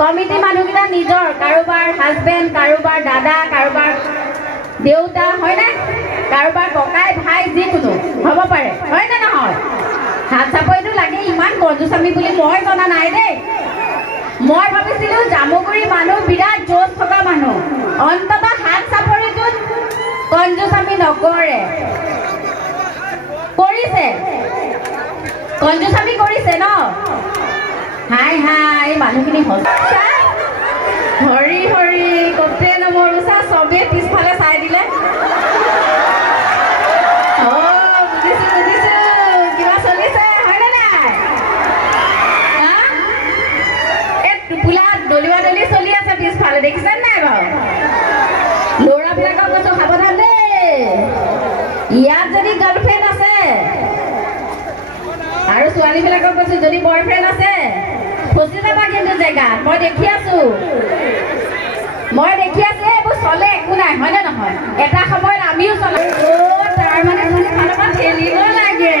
committee মানুহকেইটা নিজৰ কাৰোবাৰ হাজবেণ্ড কাৰোবাৰ দাদা কাৰোবাৰ দেউতা হয় না কাৰোবাৰ ককাই ভাই যিকোনো হ'ব পাৰে হয় না নহয় হাত চাপৰিটো লাগে ইমান কঞ্জুচামি বুলি মই জনা নাই দেই মই ভাবিছিলোঁ জামুগুৰি মানুহ বিৰাট জোচ থকা মানুহ অন্ততঃ হাত চাপৰিটোত কঞ্জুচামি নকৰে কৰিছে কঞ্জুচামি কৰিছে ন হাই হাই মানুহখিনি সঁচা হৰি হৰি কপে নমৰুচা চবেই পিছফালে চাই দিলে কিবা চলিছে হয়নে নাই টোপোলা দলিওৱা দলি চলি আছে পিছফালে দেখিছে নাই বাৰু ল'ৰাবিলাকক কৈছো সাৱধান দেই ইয়াত যদি গাৰ্লফ্ৰেণ্ড আছে আৰু ছোৱালীবিলাকক কৈছো যদি বয়ফ্ৰেণ্ড আছে ফচি যাবা কিন্তু জেগাত মই দেখি আছো এইবোৰ চলে একো নাই হয় নে নহয় এটা সময়ত আমিও চলাম তাৰ মানে ঠেলিব লাগে